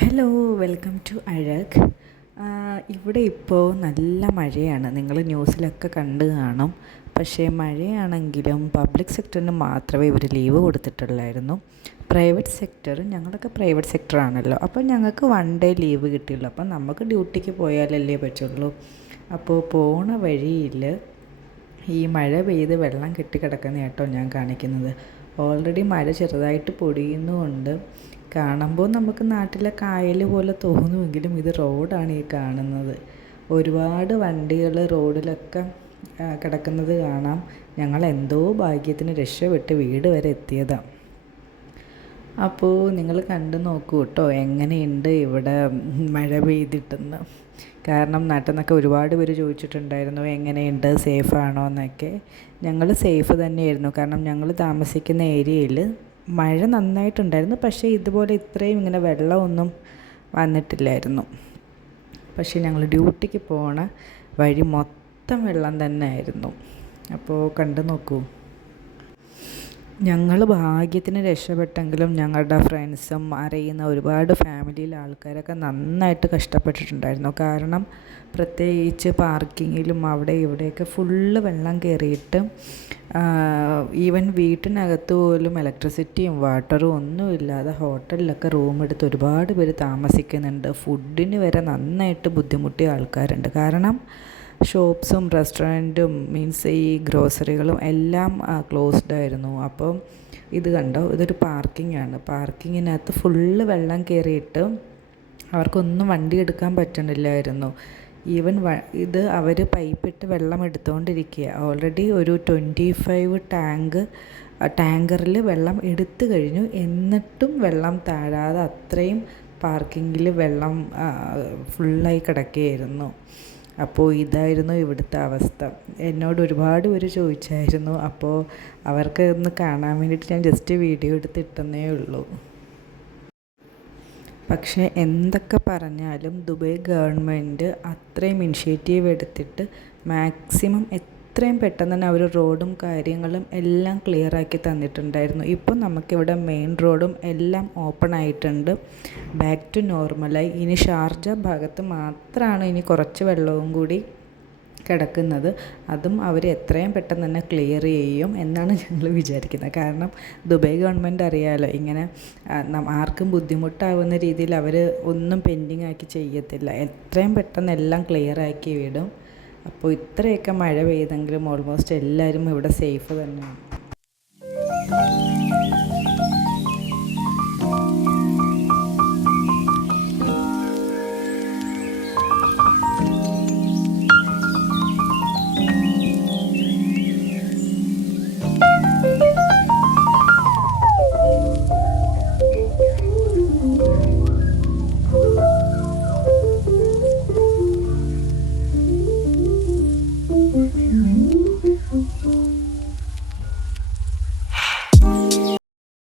Hello welcome to അഴക് ഇവിടെ ഇപ്പോൾ നല്ല മഴയാണ്. നിങ്ങൾ ന്യൂസിലൊക്കെ കണ്ട് കാണും. പക്ഷേ മഴയാണെങ്കിലും പബ്ലിക് സെക്ടറിന് മാത്രമേ ഇവർ ലീവ് കൊടുത്തിട്ടുള്ളായിരുന്നു. പ്രൈവറ്റ് സെക്ടർ ഞങ്ങളൊക്കെ പ്രൈവറ്റ് സെക്ടറാണല്ലോ അപ്പോൾ ഞങ്ങൾക്ക് വൺ ഡേ ലീവ് കിട്ടിയുള്ളൂ. അപ്പോൾ നമുക്ക് ഡ്യൂട്ടിക്ക് പോയാലല്ലേ പറ്റുള്ളൂ. അപ്പോൾ പോണ വഴിയിൽ ഈ മഴ പെയ്ത് വെള്ളം കെട്ടിക്കിടക്കുന്ന കേട്ടോ ഞാൻ കാണിക്കുന്നത്. ഓൾറെഡി മഴ ചെറുതായിട്ട് പൊടിയുന്നുമുണ്ട്. കാണുമ്പോൾ നമുക്ക് നാട്ടിലെ കായൽ പോലെ തോന്നുമെങ്കിലും ഇത് റോഡാണ് ഈ കാണുന്നത്. ഒരുപാട് വണ്ടികൾ റോഡിലൊക്കെ കിടക്കുന്നത് കാണാം. ഞങ്ങൾ എന്തോ ഭാഗ്യത്തിന് രക്ഷപ്പെട്ട് വീട് വരെ എത്തിയതാണ് അപ്പോൾ നിങ്ങൾ കണ്ടു നോക്കൂ കേട്ടോ എങ്ങനെയുണ്ട് ഇവിടെ മഴ പെയ്തിട്ടെന്ന്. കാരണം നാട്ടിൽ ഒരുപാട് പേര് ചോദിച്ചിട്ടുണ്ടായിരുന്നു എങ്ങനെയുണ്ട്? ആണോ എന്നൊക്കെ. ഞങ്ങൾ സേഫ് തന്നെയായിരുന്നു. കാരണം ഞങ്ങൾ താമസിക്കുന്ന ഏരിയയിൽ മഴ നന്നായിട്ടുണ്ടായിരുന്നു. പക്ഷേ ഇതുപോലെ ഇത്രയും ഇങ്ങനെ വെള്ളമൊന്നും വന്നിട്ടില്ലായിരുന്നു. പക്ഷേ ഞങ്ങൾ ഡ്യൂട്ടിക്ക് പോണ വഴി മൊത്തം വെള്ളം തന്നെ ആയിരുന്നു അപ്പോൾ കണ്ടു നോക്കൂ. ഞങ്ങൾ ഭാഗ്യത്തിന് രക്ഷപ്പെട്ടെങ്കിലും ഞങ്ങളുടെ ഫ്രണ്ട്സും അറിയുന്ന ഒരുപാട് ഫാമിലിയിലെ ആൾക്കാരൊക്കെ നന്നായിട്ട് കഷ്ടപ്പെട്ടിട്ടുണ്ടായിരുന്നു. കാരണം പ്രത്യേകിച്ച് പാർക്കിങ്ങിലും അവിടെ ഇവിടെയൊക്കെ ഫുള്ള് വെള്ളം കയറിയിട്ട് ഈവൻ വീട്ടിനകത്ത് പോലും ഇലക്ട്രിസിറ്റിയും വാട്ടറും ഒന്നും ഇല്ലാതെ ഹോട്ടലിലൊക്കെ റൂം എടുത്ത് ഒരുപാട് പേര് താമസിക്കുന്നുണ്ട്. ഫുഡിന് വരെ നന്നായിട്ട് ബുദ്ധിമുട്ടിയ ആൾക്കാരുണ്ട്. കാരണം ഷോപ്സും റെസ്റ്റോറന്റും മീൻസ് ഈ ഗ്രോസറികളും എല്ലാം ക്ലോസ്ഡ് ആയിരുന്നു. അപ്പോൾ ഇത് കണ്ടോ? ഇതൊരു പാർക്കിംഗ് ആണ് പാർക്കിങ്ങിനകത്ത് ഫുള്ള് വെള്ളം കയറിയിട്ട് അവർക്കൊന്നും വണ്ടി എടുക്കാൻ പറ്റണില്ലായിരുന്നു. ഈവൻ ഇത് അവർ പൈപ്പിട്ട് വെള്ളം എടുത്തുകൊണ്ടിരിക്കുക ഓൾറെഡി ഒരു ട്വന്റി ഫൈവ് ടാങ്ക് ടാങ്കറിൽ വെള്ളം എടുത്തു കഴിഞ്ഞു. എന്നിട്ടും വെള്ളം താഴാതെ അത്രയും പാർക്കിങ്ങിൽ വെള്ളം ഫുള്ളായി കിടക്കുകയായിരുന്നു അപ്പോൾ ഇതായിരുന്നു ഇവിടുത്തെ അവസ്ഥ. എന്നോട് ഒരുപാട് പേര് ചോദിച്ചായിരുന്നു. അപ്പോൾ അവർക്ക് ഒന്ന് കാണാൻ വേണ്ടിയിട്ട് ഞാൻ ജസ്റ്റ് വീഡിയോ എടുത്തിട്ടെന്നേ ഉള്ളൂ. പക്ഷേ എന്തൊക്കെ പറഞ്ഞാലും ദുബായ് ഗവൺമെന്റ് അത്രയും ഇനിഷ്യേറ്റീവ് എടുത്തിട്ട് മാക്സിമം എത്രയും പെട്ടെന്ന് തന്നെ അവർ റോഡും കാര്യങ്ങളും എല്ലാം ക്ലിയർ ആക്കി തന്നിട്ടുണ്ടായിരുന്നു. ഇപ്പം നമുക്കിവിടെ മെയിൻ റോഡും എല്ലാം ഓപ്പൺ ആയിട്ടുണ്ട്. ബാക്ക് ടു നോർമലായി ഇനി ഷാർജ ഭാഗത്ത് മാത്രമാണ് ഇനി കുറച്ച് വെള്ളവും കൂടി കിടക്കുന്നത്. അതും അവർ എത്രയും പെട്ടെന്ന് തന്നെ ക്ലിയർ ചെയ്യും എന്നാണ് ഞങ്ങൾ വിചാരിക്കുന്നത്. കാരണം ദുബായ് ഗവൺമെന്റ് അറിയാമല്ലോ ഇങ്ങനെ ആർക്കും ബുദ്ധിമുട്ടാവുന്ന രീതിയിൽ അവർ ഒന്നും പെൻഡിങ് ആക്കി ചെയ്യത്തില്ല. എത്രയും പെട്ടെന്ന് എല്ലാം ക്ലിയർ ആക്കി വിടും. അപ്പോൾ ഇത്രയൊക്കെ മഴ പെയ്തെങ്കിലും ഓൾമോസ്റ്റ് എല്ലാവരും ഇവിടെ സേഫ് തന്നെയാണ്.